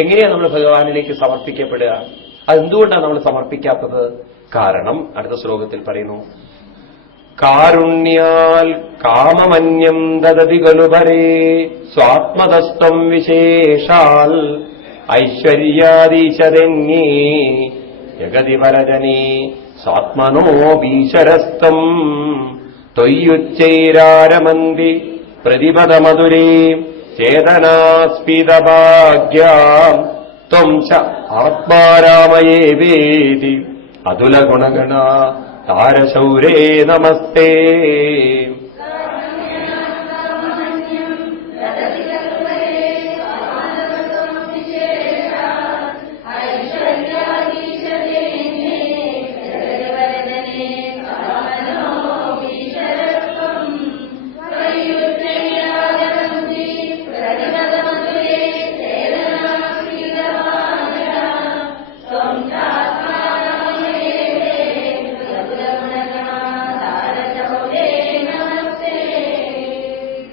എങ്ങനെയാണ് നമ്മൾ ഭഗവാനിലേക്ക് സമർപ്പിക്കപ്പെടുക? അതെന്തുകൊണ്ടാണ് നമ്മൾ സമർപ്പിക്കാത്തത്? കാരണം അടുത്ത ശ്ലോകത്തിൽ പറയുന്നു, കാരുണ്യാൽ കാമമന്യം ദദതി ഖലുപരേ സ്വാത്മതസ്ത്വം വിശേഷാൽ ഐശ്വര്യാദീശരണ്യേ ജഗതി വരജനേ സ്വാത്മനോ ഭീശരസ്തം ത്വയ്യുച്ചൈരാരമന്തി പ്രതിപദമധുരേ ചേതനാസ്ഫീതഭാഗ്യാം ത്വം ച ആത്മാരാമയേ വേദി അതുലഗുണഗണ താരശൗരേ നമസ്തേ.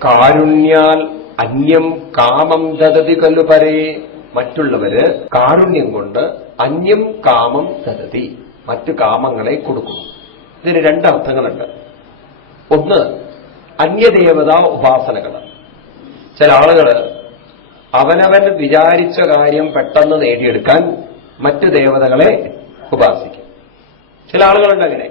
കാരുണ്യാൽ അന്യം കാമം ദദതി ഖലുപരേ, മറ്റുള്ളവര് കാരുണ്യം കൊണ്ട് അന്യം കാമം ദദതി, മറ്റു കാമങ്ങളെ കൊടുക്കുന്നു. ഇതിന് രണ്ടർത്ഥങ്ങളുണ്ട്. ഒന്ന്, അന്യദേവതാ ഉപാസനകൾ. ചില ആളുകള് അവനവൻ വിചാരിച്ച കാര്യം പെട്ടെന്ന് നേടിയെടുക്കാൻ മറ്റു ദേവതകളെ ഉപാസിക്കും. ചില ആളുകളുണ്ട് അങ്ങനെ.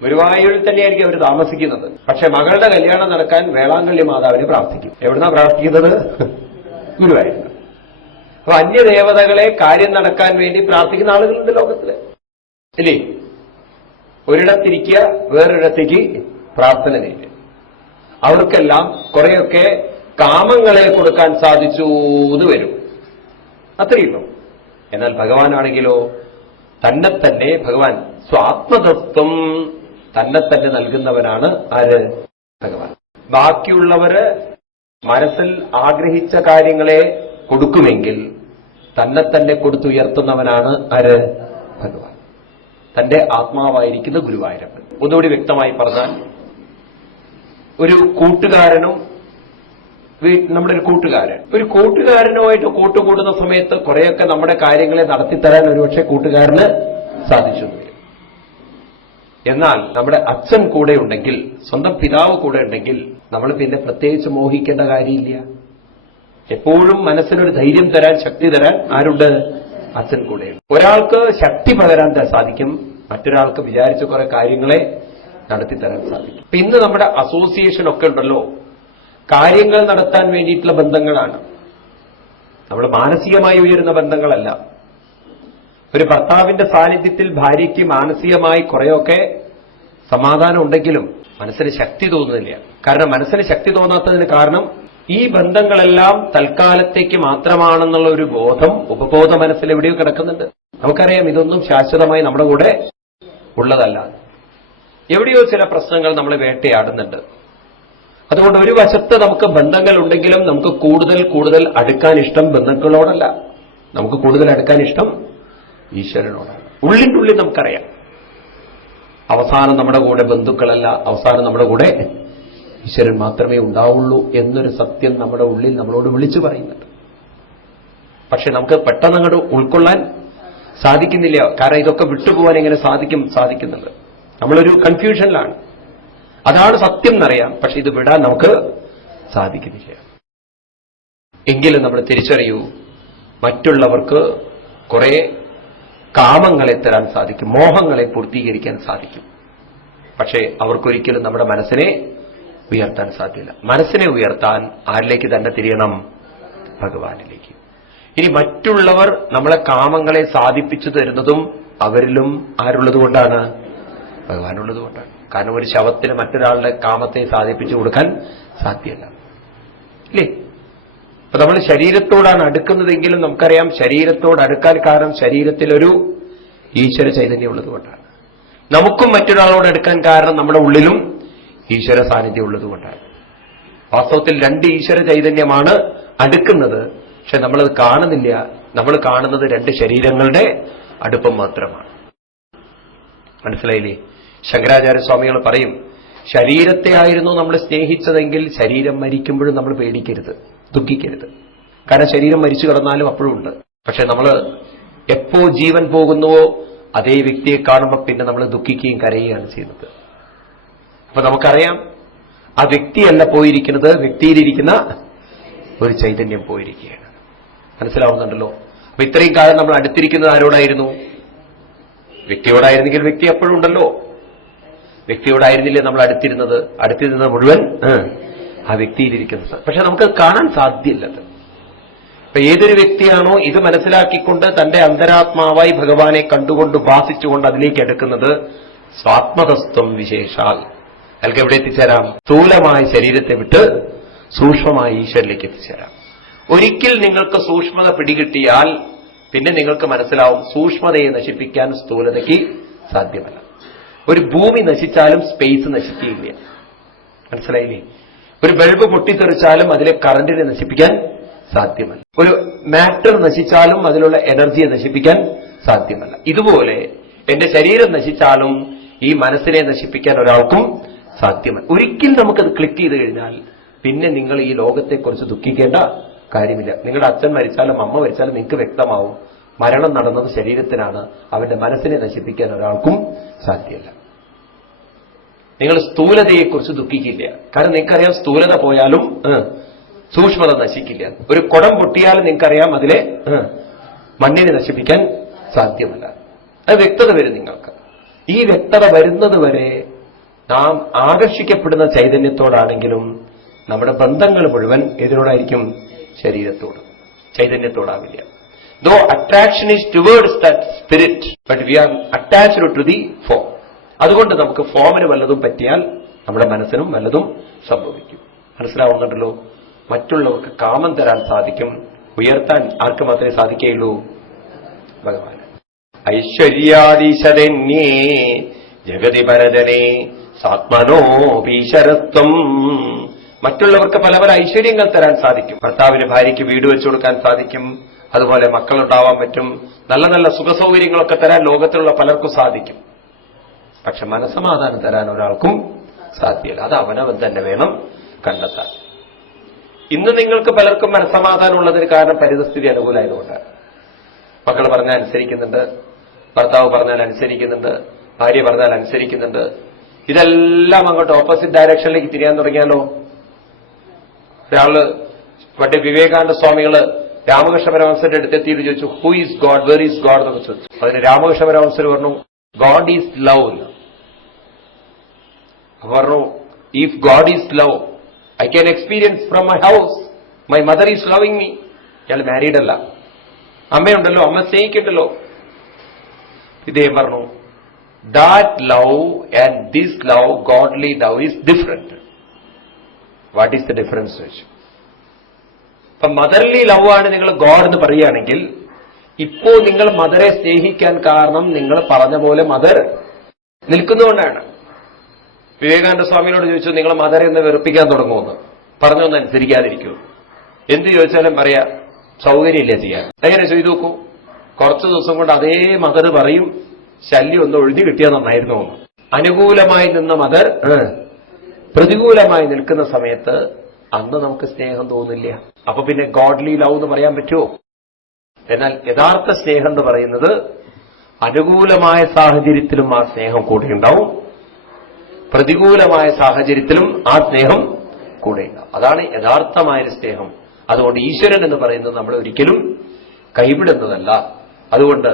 ഗുരുവായൂരിൽ തന്നെയായിരിക്കും അവർ താമസിക്കുന്നത്, പക്ഷെ മകളുടെ കല്യാണം നടക്കാൻ വേളാങ്കള്ളി മാതാവിനെ പ്രാർത്ഥിക്കും. എവിടുന്നാ പ്രാർത്ഥിക്കുന്നത്? ഗുരുവായൂർ. അപ്പൊ അന്യദേവതകളെ കാര്യം നടക്കാൻ വേണ്ടി പ്രാർത്ഥിക്കുന്ന ആളുകളുണ്ട് ലോകത്തില്, ഇല്ലേ? ഒരിടത്തിരിക്കുക, വേറൊരിടത്തേക്ക് പ്രാർത്ഥന നേടുക. അവർക്കെല്ലാം കുറെയൊക്കെ കാമങ്ങളെ കൊടുക്കാൻ സാധിച്ചു എന്ന് വരും, അത്രയുള്ളൂ. എന്നാൽ ഭഗവാനാണെങ്കിലോ തന്നെ തന്നെ ഭഗവാൻ സ്വാത്മതത്വം തന്നെ തന്നെ നൽകുന്നവനാണ്. ആര്? ഭഗവാൻ. ബാക്കിയുള്ളവര് മനസ്സിൽ ആഗ്രഹിച്ച കാര്യങ്ങളെ കൊടുക്കുമെങ്കിൽ തന്നെ തന്നെ കൊടുത്തുയർത്തുന്നവനാണ് ആര്? ഭഗവാൻ. തന്റെ ആത്മാവായിരിക്കുന്ന ഗുരുവായൂരപ്പൻ. ഒന്നുകൂടി വ്യക്തമായി പറഞ്ഞാൽ, ഒരു കൂട്ടുകാരനും നമ്മുടെ ഒരു കൂട്ടുകാരനുമായിട്ട് കൂട്ടുകൂടുന്ന സമയത്ത് കുറെയൊക്കെ നമ്മുടെ കാര്യങ്ങളെ നടത്തിത്തരാൻ ഒരുപക്ഷെ കൂട്ടുകാരന് സാധിച്ചു. എന്നാൽ നമ്മുടെ അച്ഛൻ കൂടെ ഉണ്ടെങ്കിൽ, സ്വന്തം പിതാവ് കൂടെ ഉണ്ടെങ്കിൽ നമ്മൾ പിന്നെ പ്രത്യേകിച്ച് മോഹിക്കേണ്ട കാര്യമില്ല. എപ്പോഴും മനസ്സിനൊരു ധൈര്യം തരാൻ, ശക്തി തരാൻ ആരുണ്ട്? അച്ഛൻ കൂടെയുണ്ട്. ഒരാൾക്ക് ശക്തി പകരാൻ സാധിക്കും, മറ്റൊരാൾക്ക് വിചാരിച്ച കുറെ കാര്യങ്ങളെ നടത്തിത്തരാൻ സാധിക്കും. ഇന്ന് നമ്മുടെ അസോസിയേഷൻ ഒക്കെ ഉണ്ടല്ലോ, കാര്യങ്ങൾ നടത്താൻ വേണ്ടിയിട്ടുള്ള ബന്ധങ്ങളാണ്. നമ്മൾ മാനസികമായി ഉയരുന്ന ബന്ധങ്ങളല്ല. ഒരു ഭർത്താവിന്റെ സാന്നിധ്യത്തിൽ ഭാര്യയ്ക്ക് മാനസികമായി കുറെയൊക്കെ സമാധാനം ഉണ്ടെങ്കിലും മനസ്സിന് ശക്തി തോന്നുന്നില്ല. കാരണം മനസ്സിന് ശക്തി തോന്നാത്തതിന് കാരണം ഈ ബന്ധങ്ങളെല്ലാം തൽക്കാലത്തേക്ക് മാത്രമാണെന്നുള്ള ഒരു ബോധം ഉപബോധ മനസ്സിൽ എവിടെയോ കിടക്കുന്നുണ്ട്. നമുക്കറിയാം ഇതൊന്നും ശാശ്വതമായി നമ്മുടെ കൂടെ ഉള്ളതല്ല. എവിടെയോ ചില പ്രശ്നങ്ങൾ നമ്മളെ വേട്ടയാടുന്നുണ്ട്. അതുകൊണ്ട് ഒരു വശത്ത് നമുക്ക് ബന്ധങ്ങൾ ഉണ്ടെങ്കിലും നമുക്ക് കൂടുതൽ കൂടുതൽ അടുക്കാൻ ഇഷ്ടം ബന്ധങ്ങളോടല്ല, നമുക്ക് കൂടുതൽ അടുക്കാൻ ഇഷ്ടം ഈശ്വരനോടാണ്. ഉള്ളിൻ്റെ ഉള്ളിൽ നമുക്കറിയാം അവസാനം നമ്മുടെ കൂടെ ബന്ധുക്കളല്ല, അവസാനം നമ്മുടെ കൂടെ ഈശ്വരൻ മാത്രമേ ഉണ്ടാവുള്ളൂ എന്നൊരു സത്യം നമ്മുടെ ഉള്ളിൽ നമ്മളോട് വിളിച്ചു പറയുന്നുണ്ട്. പക്ഷെ നമുക്ക് പെട്ടെന്ന് അങ്ങോട്ട് ഉൾക്കൊള്ളാൻ സാധിക്കുന്നില്ല. കാരണം ഇതൊക്കെ വിട്ടുപോകാൻ എങ്ങനെ സാധിക്കുന്നുണ്ട്. നമ്മളൊരു കൺഫ്യൂഷനിലാണ്. അതാണ് സത്യം എന്നറിയാം, പക്ഷെ ഇത് വിടാൻ നമുക്ക് സാധിക്കുന്നില്ല. എങ്കിലും നമ്മൾ തിരിച്ചറിയൂ, മറ്റുള്ളവർക്ക് കുറെ കാമങ്ങളെ തരാൻ സാധിക്കും, മോഹങ്ങളെ പൂർത്തീകരിക്കാൻ സാധിക്കും. പക്ഷേ അവർക്കൊരിക്കലും നമ്മുടെ മനസ്സിനെ ഉയർത്താൻ സാധ്യമല്ല. മനസ്സിനെ ഉയർത്താൻ ആരിലേക്ക് തന്നെ തിരിയണം? ഭഗവാനിലേക്ക്. ഇനി മറ്റുള്ളവർ നമ്മളെ കാമങ്ങളെ സാധിപ്പിച്ചു തരുന്നതും അവരിലും ആരുള്ളതുകൊണ്ടാണ്? ഭഗവാനുള്ളതുകൊണ്ടാണ്. കാരണം ഒരു ശവത്തിന് മറ്റൊരാളുടെ കാമത്തെ സാധിപ്പിച്ചു കൊടുക്കാൻ സാധ്യമല്ല, ഇല്ലേ? അപ്പൊ നമ്മൾ ശരീരത്തോടാണ് അടുക്കുന്നതെങ്കിലും നമുക്കറിയാം ശരീരത്തോട് അടുക്കാൻ കാരണം ശരീരത്തിലൊരു ഈശ്വര ചൈതന്യം ഉള്ളതുകൊണ്ടാണ്. നമുക്കും മറ്റൊരാളോട് അടുക്കാൻ കാരണം നമ്മുടെ ഉള്ളിലും ഈശ്വര സാന്നിധ്യം ഉള്ളതുകൊണ്ടാണ്. വാസ്തവത്തിൽ രണ്ട് ഈശ്വര ചൈതന്യമാണ് അടുക്കുന്നത്, പക്ഷെ നമ്മളത് കാണുന്നില്ല. നമ്മൾ കാണുന്നത് രണ്ട് ശരീരങ്ങളുടെ അടുപ്പം മാത്രമാണ്. മനസ്സിലായില്ലേ? ശങ്കരാചാര്യസ്വാമികൾ പറയും, ശരീരത്തെ ആയിരുന്നു നമ്മൾ സ്നേഹിച്ചതെങ്കിൽ ശരീരം മരിക്കുമ്പോഴും നമ്മൾ പേടിക്കരുത്, ദുഃഖിക്കരുത്. കാരണം ശരീരം മരിച്ചു കിടന്നാലും അപ്പോഴും ഉണ്ട്. പക്ഷെ നമ്മൾ എപ്പോ ജീവൻ പോകുന്നുവോ അതേ വ്യക്തിയെ കാണുമ്പോൾ പിന്നെ നമ്മൾ ദുഃഖിക്കുകയും കരയുകയാണ് ചെയ്യുന്നത്. അപ്പൊ നമുക്കറിയാം ആ വ്യക്തിയല്ല പോയിരിക്കുന്നത്, വ്യക്തിയിലിരിക്കുന്ന ഒരു ചൈതന്യം പോയിരിക്കുകയാണ്. മനസ്സിലാവുന്നുണ്ടല്ലോ? അപ്പൊ ഇത്രയും കാലം നമ്മൾ അടുത്തിരിക്കുന്നത് ആരോടായിരുന്നു? വ്യക്തിയോടായിരുന്നെങ്കിൽ വ്യക്തി എപ്പോഴും ഉണ്ടല്ലോ. വ്യക്തിയോടായിരുന്നില്ലേ നമ്മൾ അടുത്തിരുന്നത് മുഴുവൻ ആ വ്യക്തിയിലിരിക്കുന്നത്. പക്ഷെ നമുക്ക് കാണാൻ സാധ്യമല്ലത്. അപ്പൊ ഏതൊരു വ്യക്തിയാണോ ഇത് മനസ്സിലാക്കിക്കൊണ്ട് തന്റെ അന്തരാത്മാവായി ഭഗവാനെ കണ്ടുകൊണ്ട് ഭാസിച്ചുകൊണ്ട് അതിലേക്ക് എടുക്കുന്നത്, സ്വാത്മതസ്ത്വം വിശേഷാൽ അയാൾക്ക് എവിടെ എത്തിച്ചേരാം? സ്ഥൂലമായ ശരീരത്തെ വിട്ട് സൂക്ഷ്മമായ ഈശ്വരനിലേക്ക് എത്തിച്ചേരാം. ഒരിക്കൽ നിങ്ങൾക്ക് സൂക്ഷ്മത പിടികിട്ടിയാൽ പിന്നെ നിങ്ങൾക്ക് മനസ്സിലാവും സൂക്ഷ്മതയെ നശിപ്പിക്കാൻ സ്ഥൂലതയ്ക്ക് സാധ്യമല്ല. ഒരു ഭൂമി നശിച്ചാലും സ്പേസ് നശിക്കുകയില്ല. മനസ്സിലായില്ലേ? ഒരു ബൾബ് പൊട്ടിത്തെറിച്ചാലും അതിലെ കറന്റിനെ നശിപ്പിക്കാൻ സാധ്യമല്ല. ഒരു മാറ്റർ നശിച്ചാലും അതിലുള്ള എനർജിയെ നശിപ്പിക്കാൻ സാധ്യമല്ല. ഇതുപോലെ എന്റെ ശരീരം നശിച്ചാലും ഈ മനസ്സിനെ നശിപ്പിക്കാൻ ഒരാൾക്കും സാധ്യമല്ല. ഒരിക്കൽ നമുക്കത് ക്ലിക്ക് ചെയ്ത് കഴിഞ്ഞാൽ പിന്നെ നിങ്ങൾ ഈ ലോകത്തെക്കുറിച്ച് ദുഃഖിക്കേണ്ട കാര്യമില്ല. നിങ്ങളുടെ അച്ഛൻ മരിച്ചാലും അമ്മ മരിച്ചാലും നിങ്ങൾക്ക് വ്യക്തമാവും മരണം നടന്നത് ശരീരത്തിനാണ്, അവന്റെ മനസ്സിനെ നശിപ്പിക്കാൻ ഒരാൾക്കും സാധ്യമല്ല. നിങ്ങൾ സ്ഥൂലതയെക്കുറിച്ച് ദുഃഖിക്കില്ല. കാരണം നിങ്ങൾക്കറിയാം സ്ഥൂലത പോയാലും സൂക്ഷ്മത നശിക്കില്ല. ഒരു കുടം പൊട്ടിയാലും നിങ്ങൾക്കറിയാം അതിലെ മണ്ണിനെ നശിപ്പിക്കാൻ സാധ്യമല്ല. അത് വ്യക്തത വരും നിങ്ങൾക്ക്. ഈ വ്യക്തത വരുന്നത് വരെ നാം ആകർഷിക്കപ്പെടുന്ന ചൈതന്യത്തോടാണെങ്കിലും നമ്മുടെ ബന്ധങ്ങൾ മുഴുവൻ ഏതിനോടായിരിക്കും? ശരീരത്തോട്, ചൈതന്യത്തോടാവില്ല. Though attraction is towards that spirit, but we are attached to the form. അതുകൊണ്ട് നമുക്ക് ഫോമിന് വല്ലതും പറ്റിയാൽ നമ്മുടെ മനസ്സിനും വല്ലതും സംഭവിക്കും. മനസ്സിലാവുന്നുണ്ടല്ലോ? മറ്റുള്ളവർക്ക് കാമം തരാൻ സാധിക്കും, ഉയർത്താൻ ആർക്ക് മാത്രമേ സാധിക്കുകയുള്ളൂ? ഭഗവാൻ. ഐശ്വര്യാദീശതന്യേ ജഗതി പരജനേ സാത്മനോ ഭീശരത്വം. മറ്റുള്ളവർക്ക് പല പല ഐശ്വര്യങ്ങൾ തരാൻ സാധിക്കും. ഭർത്താവിന് ഭാര്യയ്ക്ക് വീട് വെച്ചു കൊടുക്കാൻ സാധിക്കും, അതുപോലെ മക്കളുണ്ടാവാൻ പറ്റും, നല്ല നല്ല സുഖസൗകര്യങ്ങളൊക്കെ തരാൻ ലോകത്തിലുള്ള പലർക്കും സാധിക്കും. പക്ഷെ മനസ്സമാധാനം തരാൻ ഒരാൾക്കും സാധ്യമല്ല. അത് അവനവൻ തന്നെ വേണം കണ്ടെത്താൻ. ഇന്ന് നിങ്ങൾക്ക് പലർക്കും മനസ്സമാധാനം ഉള്ളതിന് കാരണം പരിതസ്ഥിതി അനുകൂലമായതുകൊണ്ടാണ്. മക്കൾ പറഞ്ഞാൽ അനുസരിക്കുന്നുണ്ട്, ഭർത്താവ് പറഞ്ഞാൽ അനുസരിക്കുന്നുണ്ട്, ഭാര്യ പറഞ്ഞാൽ അനുസരിക്കുന്നുണ്ട്. ഇതെല്ലാം അങ്ങോട്ട് ഓപ്പോസിറ്റ് ഡയറക്ഷനിലേക്ക് തിരിയാൻ തുടങ്ങിയാലോ? ഒരാള് പണ്ട് വിവേകാനന്ദ സ്വാമികള് രാമകൃഷ്ണ പരമഹംസന്റെ അടുത്തെത്തിയിട്ട് ചോദിച്ചു, who is God, were is God എന്നൊക്കെ ചോദിച്ചു. അതിന് രാമകൃഷ്ണ പരമഹംസർ പറഞ്ഞു, ഗോഡ് ഈസ് ലവ് എന്ന്. അപ്പൊ പറഞ്ഞു, if God is love I can experience from my house, my mother is loving me. ഇയാൾ മാരീഡ് അല്ല, അമ്മയുണ്ടല്ലോ, അമ്മ സ്നേഹിക്കണ്ടല്ലോ. ഇദ്ദേഹം പറഞ്ഞു, that love and this love, godly love is different. What is the difference വെച്ചു. അപ്പൊ മദർലി ലവ് ആണ് നിങ്ങൾ God എന്ന് പറയുകയാണെങ്കിൽ, ഇപ്പോ നിങ്ങൾ മദറെ സ്നേഹിക്കാൻ കാരണം നിങ്ങൾ പറഞ്ഞ പോലെ മദർ നിൽക്കുന്നതുകൊണ്ടാണ്. വിവേകാനന്ദ സ്വാമിയോട് ചോദിച്ചു, നിങ്ങൾ മദറെ എന്ന് വെറുപ്പിക്കാൻ തുടങ്ങുമെന്ന്. പറഞ്ഞൊന്ന് അനുസരിക്കാതിരിക്കൂ. എന്ത് ചോദിച്ചാലും പറയാ സൗകര്യമില്ല ചെയ്യാൻ. എങ്ങനെ ചെയ്തു നോക്കൂ. കുറച്ചു ദിവസം കൊണ്ട് അതേ മദർ പറയും, ശല്യം ഒന്ന് ഒഴിഞ്ഞു കിട്ടിയാൽ നന്നായിരുന്നു. അനുകൂലമായി നിന്ന മദർ പ്രതികൂലമായി നിൽക്കുന്ന സമയത്ത് അന്ന് നമുക്ക് സ്നേഹം തോന്നില്ല. അപ്പൊ പിന്നെ ഗോഡ്ലി ലവ് എന്ന് പറയാൻ പറ്റുമോ? എന്നാൽ യഥാർത്ഥ സ്നേഹം എന്ന് പറയുന്നത് അനുകൂലമായ സാഹചര്യത്തിലും ആ സ്നേഹം കൂടെയുണ്ടാവും, പ്രതികൂലമായ സാഹചര്യത്തിലും ആ സ്നേഹം കൂടെയുണ്ടാവും. അതാണ് യഥാർത്ഥമായൊരു സ്നേഹം. അതുകൊണ്ട് ഈശ്വരൻ എന്ന് പറയുന്നത് നമ്മൾ ഒരിക്കലും കൈവിടുന്നതല്ല. അതുകൊണ്ട്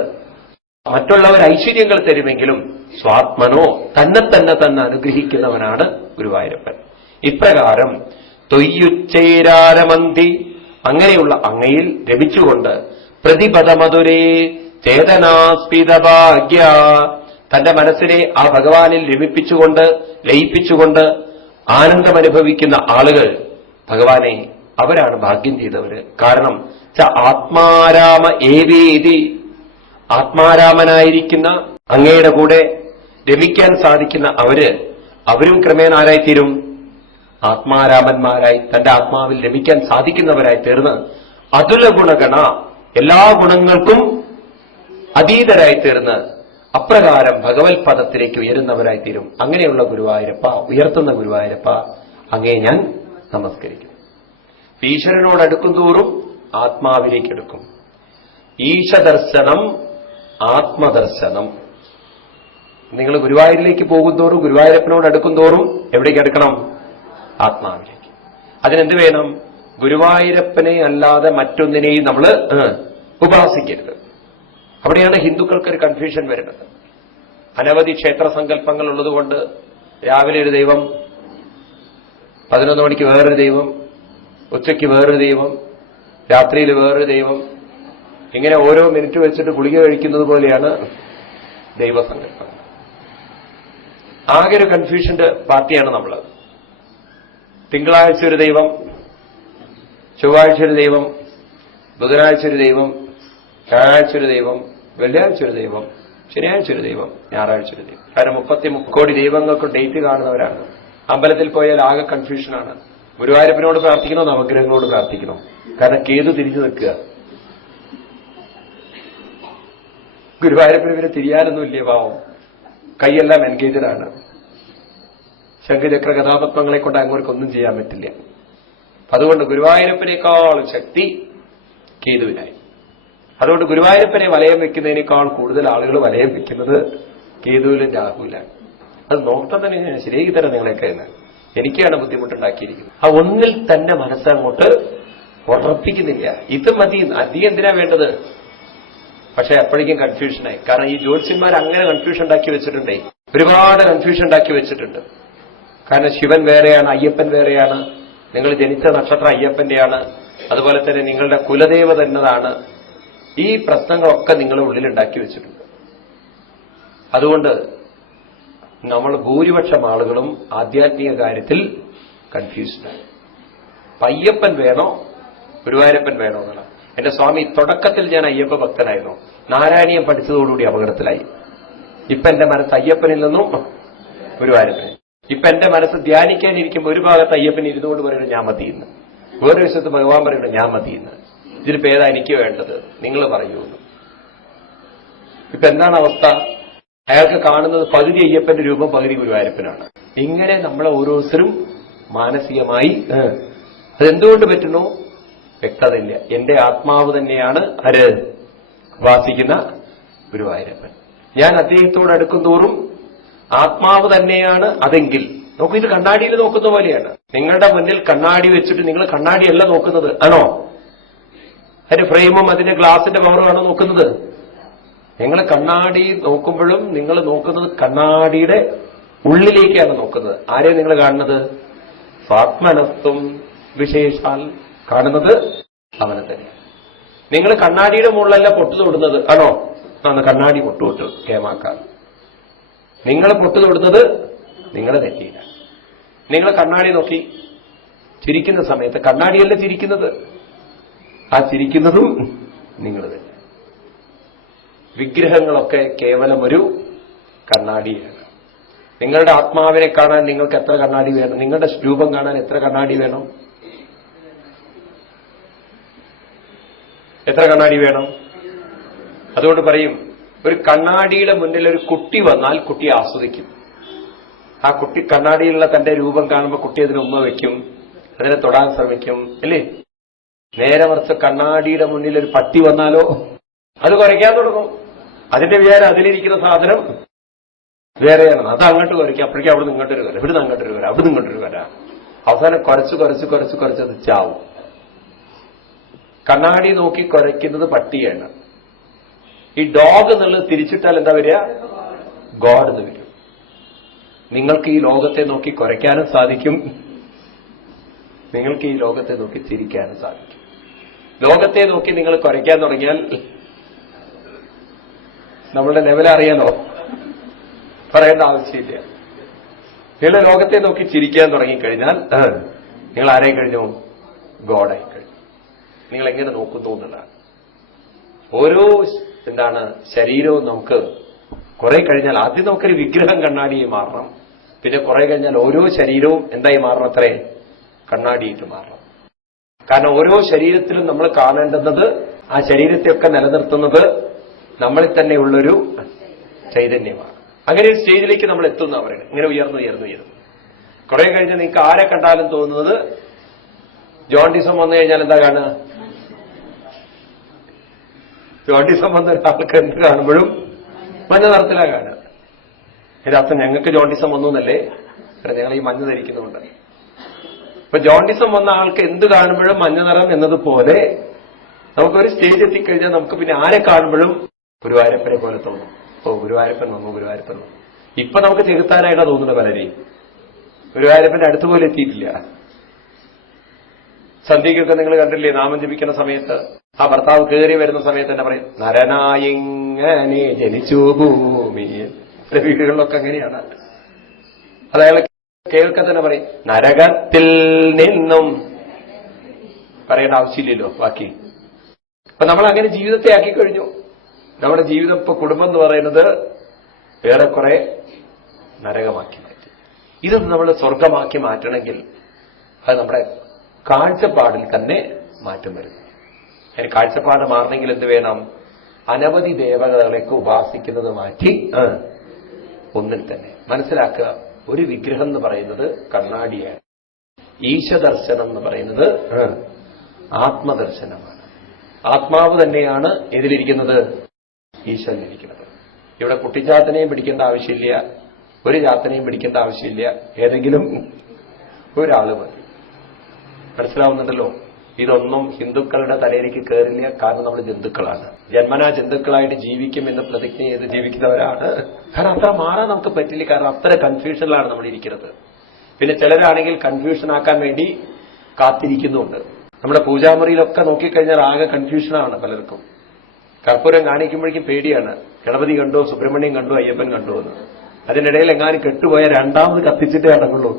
മറ്റുള്ളവർ ഐശ്വര്യങ്ങൾ തരുമെങ്കിലും സ്വാത്മനോ തന്നെ അനുഗ്രഹിക്കുന്നവനാണ് ഗുരുവായൂരപ്പൻ. ഇപ്രകാരം തൊയ്യുച്ചൈരാരമന്തി, അങ്ങനെയുള്ള അങ്ങയിൽ രമിച്ചുകൊണ്ട് പ്രതിപദമധുരേ ചേതനാസ്പിതഭാഗ്യ, തന്റെ മനസ്സിനെ ആ ഭഗവാനിൽ രമിപ്പിച്ചുകൊണ്ട് ലയിപ്പിച്ചുകൊണ്ട് ആനന്ദമനുഭവിക്കുന്ന ആളുകൾ ഭഗവാനെ അവരാണ് ഭാഗ്യം ചെയ്തവര്. കാരണം ആത്മാരാമ ഏവേദി, ആത്മാരാമനായിരിക്കുന്ന അങ്ങയുടെ കൂടെ രമിക്കാൻ സാധിക്കുന്ന അവരും ക്രമേണ ആരായിത്തീരും? ആത്മാരാമന്മാരായി, തന്റെ ആത്മാവിൽ രമിക്കാൻ സാധിക്കുന്നവരായി തീർന്ന് അതുല ഗുണഗണ, എല്ലാ ഗുണങ്ങൾക്കും അതീതരായി തീർന്ന് അപ്രകാരം ഭഗവത് പദത്തിലേക്ക് ഉയരുന്നവരായിത്തീരും. അങ്ങനെയുള്ള ഗുരുവായൂരപ്പ, ഉയർത്തുന്ന ഗുരുവായൂരപ്പ, അങ്ങേ ഞാൻ നമസ്കരിക്കും. ഈശ്വരനോട് അടുക്കും തോറും ആത്മാവിലേക്ക് എടുക്കും. ഈശദർശനം, ആത്മദർശനം. നിങ്ങൾ ഗുരുവായൂരിലേക്ക് പോകുന്തോറും, ഗുരുവായൂരപ്പനോട് അടുക്കുന്തോറും എവിടേക്ക് അടുക്കണം? ആത്മാവിലേക്ക്. അതിനെന്ത് വേണം? ഗുരുവായൂരപ്പനെ അല്ലാതെ മറ്റൊന്നിനെയും നമ്മൾ ഉപാസിക്കരുത്. അവിടെയാണ് ഹിന്ദുക്കൾക്കൊരു കൺഫ്യൂഷൻ വരുന്നത്. അനവധി ക്ഷേത്ര സങ്കല്പങ്ങൾ ഉള്ളതുകൊണ്ട് രാവിലെ ഒരു ദൈവം, 11 മണിക്ക് വേറൊരു ദൈവം, ഉച്ചയ്ക്ക് വേറൊരു ദൈവം, രാത്രിയിൽ വേറൊരു ദൈവം, ഇങ്ങനെ ഓരോ മിനിറ്റ് വെച്ചിട്ട് ഗുളിക കഴിക്കുന്നത് പോലെയാണ് ദൈവസങ്കല്പം. ആകെ ഒരു കൺഫ്യൂഷന്റെ പാർട്ടിയാണ് നമ്മൾ. തിങ്കളാഴ്ച ഒരു ദൈവം, ചൊവ്വാഴ്ച ഒരു ദൈവം, ബുധനാഴ്ച ഒരു ദൈവം, വ്യാഴാഴ്ച ഒരു ദൈവം, വെള്ളിയാഴ്ച ഒരു ദൈവം, ശനിയാഴ്ച ഒരു ദൈവം, ഞായറാഴ്ച ഒരു ദൈവം. കാരണം 33 കോടി ദൈവങ്ങൾക്ക് ഡേറ്റ് കാണുന്നവരാണ്. അമ്പലത്തിൽ പോയാൽ ആകെ കൺഫ്യൂഷനാണ്. ഗുരുവായൂരപ്പനോട് പ്രാർത്ഥിക്കണോ നവഗ്രഹങ്ങളോട് പ്രാർത്ഥിക്കണോ? കാരണം കേതു തിരിഞ്ഞു നിൽക്കുക. ഗുരുവായൂരപ്പന് ഇവരെ തിരിയാനൊന്നുമില്ലേ പാവം? കൈയെല്ലാം എൻഗേജഡാണ്. ശംഖചക്ര കഥാപത്മങ്ങളെ കൊണ്ട് അങ്ങോട്ടൊന്നും ചെയ്യാൻ പറ്റില്ല. അതുകൊണ്ട് ഗുരുവായൂരപ്പനേക്കാൾ ശക്തി കേതുവിനായി. അതുകൊണ്ട് ഗുരുവായൂരപ്പനെ വലയം വെക്കുന്നതിനേക്കാൾ കൂടുതൽ ആളുകൾ വലയം വെക്കുന്നത് കേതുവിലും രാഹുവിലാണ്. അത് നോക്കാൻ തന്നെ ഞാൻ ശരിയാക്കി തരാം നിങ്ങളെയൊക്കെ. എനിക്കാണ് ബുദ്ധിമുട്ടുണ്ടാക്കിയിരിക്കുന്നത്. ആ ഒന്നിൽ തന്നെ മനസ്സങ്ങോട്ട് ഉറപ്പിക്കുന്നില്ല. ഇത് മതി, അധികം എന്തിനാ വേണ്ടത്? പക്ഷെ അപ്പോഴേക്കും കൺഫ്യൂഷനായി. കാരണം ഈ ജ്യോത്സ്യന്മാർ അങ്ങനെ കൺഫ്യൂഷൻ ഉണ്ടാക്കി വെച്ചിട്ടുണ്ടേ, ഒരുപാട് കൺഫ്യൂഷൻ ഉണ്ടാക്കി വെച്ചിട്ടുണ്ട്. കാരണം ശിവൻ വേറെയാണ്, അയ്യപ്പൻ വേറെയാണ്, നിങ്ങൾ ജനിച്ച നക്ഷത്രം അയ്യപ്പന്റെയാണ്, അതുപോലെ തന്നെ നിങ്ങളുടെ കുലദേവത എന്നതാണ്. ഈ പ്രശ്നങ്ങളൊക്കെ നിങ്ങളുടെ ഉള്ളിൽ ഉണ്ടാക്കി വെച്ചിട്ടുണ്ട്. അതുകൊണ്ട് നമ്മൾ ഭൂരിപക്ഷം ആളുകളും ആധ്യാത്മിക കാര്യത്തിൽ കൺഫ്യൂസ്ഡാണ്. അയ്യപ്പൻ വേണോ ഗുരുവായൂരപ്പൻ വേണോ എന്നുള്ള. എന്റെ സ്വാമി, തുടക്കത്തിൽ ഞാൻ അയ്യപ്പ ഭക്തനായിരുന്നു. നാരായണീയം പഠിച്ചതോടുകൂടി അപകടത്തിലായി. ഇപ്പൊ എന്റെ മനസ്സ് അയ്യപ്പനിൽ നിന്നും ഗുരുവായൂരപ്പനെ. ഇപ്പൊ എന്റെ മനസ്സ് ധ്യാനിക്കാനിരിക്കുമ്പോൾ ഒരു ഭാഗത്ത് അയ്യപ്പൻ ഇരുന്നുകൊണ്ട് പറയുന്നത് ഞാൻ മതിയെന്ന്, വേറൊരു വശത്ത് ഭഗവാൻ പറയുന്നത് ഞാൻ മതിയെന്ന്. ഇതിലിപ്പോ ഏതാ എനിക്ക് വേണ്ടത്? നിങ്ങൾ പറയൂന്ന്. ഇപ്പൊ എന്താണ് അവസ്ഥ? അയാൾക്ക് കാണുന്നത് പകുതി അയ്യപ്പന്റെ രൂപം, പകുതി ഗുരുവായൂരപ്പനാണ്. ഇങ്ങനെ നമ്മളെ ഓരോരുത്തരും മാനസികമായി അതെന്തുകൊണ്ട് പറ്റുന്നു? വ്യക്തതയില്ല. എന്റെ ആത്മാവ് തന്നെയാണ് ആര്? വാസിക്കുന്ന ഗുരുവായൂരപ്പൻ. ഞാൻ അദ്ദേഹത്തോട് അടുക്കും തോറും ആത്മാവ് തന്നെയാണ് അതെങ്കിൽ, നോക്കൂ, ഇത് കണ്ണാടിയിൽ നോക്കുന്ന പോലെയാണ്. നിങ്ങളുടെ മുന്നിൽ കണ്ണാടി വെച്ചിട്ട് നിങ്ങൾ കണ്ണാടിയല്ല നോക്കുന്നത്, ആണോ? അതിന്റെ ഫ്രെയിമും അതിന്റെ ഗ്ലാസിന്റെ പവറുമാണോ നോക്കുന്നത്? നിങ്ങൾ കണ്ണാടി നോക്കുമ്പോഴും നിങ്ങൾ നോക്കുന്നത് കണ്ണാടിയുടെ ഉള്ളിലേക്കാണ് നോക്കുന്നത്. ആരെയും നിങ്ങൾ കാണുന്നത്? സ്വാത്മനത്വം വിശേഷാൽ കാണുന്നത് അവനെ തന്നെയാണ്. നിങ്ങൾ കണ്ണാടിയുടെ മുകളിലല്ല പൊട്ടു തൊടുന്നത്, ആണോ? അന്ന് കണ്ണാടി പൊട്ടുതൊട്ട് കേമാക്കാൻ. നിങ്ങൾ പൊട്ടു തൊടുന്നത് നിങ്ങളുടെ നെറ്റിയിലാണ്. നിങ്ങൾ കണ്ണാടി നോക്കി ചിരിക്കുന്ന സമയത്ത് കണ്ണാടിയല്ല ചിരിക്കുന്നത്, ആ ചിരിക്കുന്നതും നിങ്ങൾ തന്നെ. വിഗ്രഹങ്ങളൊക്കെ കേവലം ഒരു കണ്ണാടിയാണ്. നിങ്ങളുടെ ആത്മാവിനെ കാണാൻ നിങ്ങൾക്ക് എത്ര കണ്ണാടി വേണം? നിങ്ങളുടെ രൂപം കാണാൻ എത്ര കണ്ണാടി വേണം? എത്ര കണ്ണാടി വേണം? അതുകൊണ്ട് പറയും, ഒരു കണ്ണാടിയുടെ മുന്നിൽ ഒരു കുട്ടി വന്നാൽ കുട്ടി ആസ്വദിക്കും. ആ കുട്ടി കണ്ണാടിയിലുള്ള തന്റെ രൂപം കാണുമ്പോൾ കുട്ടി അതിന് ഉമ്മ വയ്ക്കും, അതിനെ തൊടാൻ ശ്രമിക്കും, അല്ലേ? നേരെ മറിച്ച് കണ്ണാടിയുടെ മുന്നിൽ ഒരു പട്ടി വന്നാലോ അത് കുറയ്ക്കാൻ തുടങ്ങും. അതിന്റെ വിചാരം അതിലിരിക്കുന്ന സാധനം വേറെയാണ്, അത് അങ്ങോട്ട് കുറയ്ക്കും. അപ്പോഴേക്കും അവിടെ നിന്ന് ഇങ്ങോട്ടൊരു വര, ഇവിടുന്ന് അങ്ങോട്ടൊരു വര, അവിടെ നിന്ന് ഇങ്ങോട്ടൊരു വര. അവസാനം കുറച്ച് അത് ചാവും. കണ്ണാടി നോക്കി കുറയ്ക്കുന്നത് പട്ടിയാണ്. ഈ ഡോഗ് എന്നുള്ളത് തിരിച്ചിട്ടാൽ എന്താ വരിക? ഗോഡ് എന്ന് വരും. നിങ്ങൾക്ക് ഈ ലോകത്തെ നോക്കി കുറയ്ക്കാനും സാധിക്കും, നിങ്ങൾക്ക് ഈ ലോകത്തെ നോക്കി ചിരിക്കാനും സാധിക്കും. ലോകത്തെ നോക്കി നിങ്ങൾ കുറയ്ക്കാൻ തുടങ്ങിയാൽ നമ്മളുടെ ലെവൽ അറിയാലോ, പറയേണ്ട ആവശ്യമില്ല. നിങ്ങൾ ലോകത്തെ നോക്കി ചിരിക്കാൻ തുടങ്ങിക്കഴിഞ്ഞാൽ നിങ്ങൾ ആരായി കഴിഞ്ഞു? ഗോഡായി കഴിഞ്ഞു. നിങ്ങൾ എങ്ങനെ നോക്കുന്നു എന്നുള്ളതാണ്. ഓരോ ശരീരവും നമുക്ക് കുറെ കഴിഞ്ഞാൽ ആദ്യം നമുക്കൊരു വിഗ്രഹം കണ്ണാടിയായി മാറണം. പിന്നെ കുറെ കഴിഞ്ഞാൽ ഓരോ ശരീരവും എന്തായി മാറണം? അത്രേ കണ്ണാടിയിട്ട് മാറണം. കാരണം ഓരോ ശരീരത്തിലും നമ്മൾ കാണേണ്ടുന്നത്, ആ ശരീരത്തെയൊക്കെ നിലനിർത്തുന്നത് നമ്മളിൽ തന്നെയുള്ളൊരു ചൈതന്യമാണ്. അങ്ങനെ ഒരു സ്റ്റേജിലേക്ക് നമ്മൾ എത്തുന്ന പറയുന്നത്. ഇങ്ങനെ ഉയർന്നു കുറെ കഴിഞ്ഞാൽ നിങ്ങൾക്ക് ആരെ കണ്ടാലും തോന്നുന്നത് ജോണ്ടിസം വന്നു കഴിഞ്ഞാൽ എന്താ കാണുക? ജോണ്ടിസം വന്ന ഒരാൾക്ക് എന്ത് കാണുമ്പോഴും മഞ്ഞ നിറത്തിലാ കാണുക. ഇതിന്റെ അർത്ഥം ഞങ്ങൾക്ക് ജോണ്ടിസം വന്നു എന്നല്ലേ, ഞങ്ങൾ ഈ മഞ്ഞ ധരിക്കുന്നുണ്ട്. ഇപ്പൊ ജോണ്ടിസം വന്ന ആൾക്ക് എന്ത് കാണുമ്പോഴും മഞ്ഞ നിറം എന്നതുപോലെ നമുക്കൊരു സ്റ്റേജ് എത്തിക്കഴിഞ്ഞാൽ നമുക്ക് പിന്നെ ആരെ കാണുമ്പോഴും ഗുരുവായൂരപ്പനെ പോലെ തോന്നും. ഓ ഗുരുവായൂരപ്പൻ വന്നു, ഗുരുവായൂരപ്പൻ വന്നു. ഇപ്പൊ നമുക്ക് ചെകുത്താനായിട്ടാ തോന്നുന്നത് പലരെയും. ഗുരുവായൂരപ്പന്റെ അടുത്ത് പോലെ എത്തിയിട്ടില്ല. സന്ധ്യയ്ക്കൊക്കെ നിങ്ങൾ കണ്ടില്ലേ, നാമം ജപിക്കുന്ന സമയത്ത് ആ ഭർത്താവ് കയറി വരുന്ന സമയത്ത് തന്നെ പറയും, നരനായിങ്ങനെ ജനിച്ചു ഭൂമിയിൽ. വീടുകളിലൊക്കെ അങ്ങനെയാണ്. അത് അയാൾ കേൾക്കാൻ തന്നെ പറയും, നരകത്തിൽ നിന്നും പറയേണ്ട ആവശ്യമില്ലല്ലോ ബാക്കി. അപ്പൊ നമ്മൾ അങ്ങനെ ജീവിതത്തെ ആക്കി കഴിഞ്ഞു. നമ്മുടെ ജീവിതം ഇപ്പൊ കുടുംബം എന്ന് പറയുന്നത് ഏറെക്കുറെ നരകമാക്കി മാറ്റി. ഇത് നമ്മൾ സ്വർഗമാക്കി മാറ്റണമെങ്കിൽ അത് നമ്മുടെ കാഴ്ചപ്പാടിൽ തന്നെ മാറ്റം വരും. അതിന് കാഴ്ചപ്പാട് മാറണമെങ്കിൽ എന്ത് വേണം? അനവധി ദേവതകളെയൊക്കെ ഉപാസിക്കുന്നത് മാറ്റി ഒന്നിൽ തന്നെ മനസ്സിലാക്കുക. ഒരു വിഗ്രഹം എന്ന് പറയുന്നത് കണ്ണാടിയാണ്. ഈശദർശനം എന്ന് പറയുന്നത് ആത്മദർശനമാണ്. ആത്മാവ് തന്നെയാണ് ഇതിലിരിക്കുന്നത്, ഈശ്വരനിരിക്കുന്നത്. ഇവിടെ കുട്ടിച്ചാത്തനെയും പിടിക്കേണ്ട ആവശ്യമില്ല, ഒരു ചാത്തനെയും പിടിക്കേണ്ട ആവശ്യമില്ല, ഏതെങ്കിലും ഒരാള് മതി. മനസ്സിലാവുന്നുണ്ടല്ലോ? ഇതൊന്നും ഹിന്ദുക്കളുടെ തലയിലേക്ക് കയറില്ല. കാരണം നമ്മൾ ജന്തുക്കളാണ്, ജന്മനാ ജന്തുക്കളായിട്ട് ജീവിക്കും എന്ന് പ്രതിജ്ഞ ചെയ്ത് ജീവിക്കുന്നവരാണ്. കാരണം അത്ര മാറാൻ നമുക്ക് പറ്റില്ല. കാരണം അത്ര കൺഫ്യൂഷനിലാണ് നമ്മൾ ഇരിക്കുന്നത്. പിന്നെ ചിലരാണെങ്കിൽ കൺഫ്യൂഷൻ ആക്കാൻ വേണ്ടി കാത്തിരിക്കുന്നുണ്ട്. നമ്മുടെ പൂജാമുറിയിലൊക്കെ നോക്കിക്കഴിഞ്ഞാൽ ആകെ കൺഫ്യൂഷനാണ് പലർക്കും. കർപ്പൂരം കാണിക്കുമ്പോഴേക്കും പേടിയാണ്. ഗണപതി കണ്ടോ, സുബ്രഹ്മണ്യം കണ്ടോ, അയ്യപ്പൻ കണ്ടോ എന്ന്. അതിനിടയിൽ എങ്ങാനും കെട്ടുപോയാൽ രണ്ടാമത് കത്തിച്ചിട്ടേ അടങ്ങുള്ളൂ.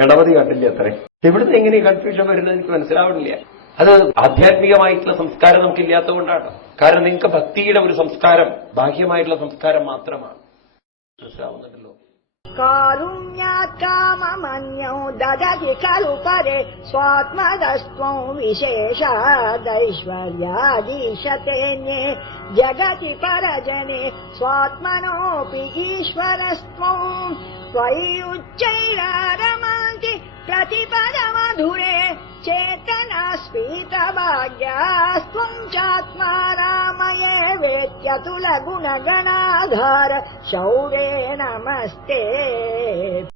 ഗണപതി കണ്ടില്ല അത്രേ. എവിടുന്ന് എങ്ങനെ കൺഫ്യൂഷൻ വരുന്നത് എനിക്ക് മനസ്സിലാവുന്നില്ല. അത് ആധ്യാത്മികമായിട്ടുള്ള സംസ്കാരം നമുക്കില്ലാത്തതുകൊണ്ടാണ്. കാരണം നിങ്ങൾക്ക് ഭക്തിയുടെ ഒരു സംസ്കാരം ബാഹ്യമായിട്ടുള്ള സംസ്കാരം മാത്രമാണ്. മനസ്സിലാവുന്നുണ്ടല്ലോ? കാരുണ്യാത് കാമമന്യോ ദദതി ഖലു പരേ സ്വാത്മദസ്ത്വം വിശേഷാദൈശ്വര്യാദീശതേന്യേ ജഗതി പരജനേ സ്വാത്മനോപി ഈശ്വരസ്ത്വം ത്വയുच्चैरारमन्ति प्रतिपदमधुरे चेतनास्फीतभाग्यास्त्वं चात्मा रामये वेत्यतुलगुणगणाधार शौरे नमस्ते।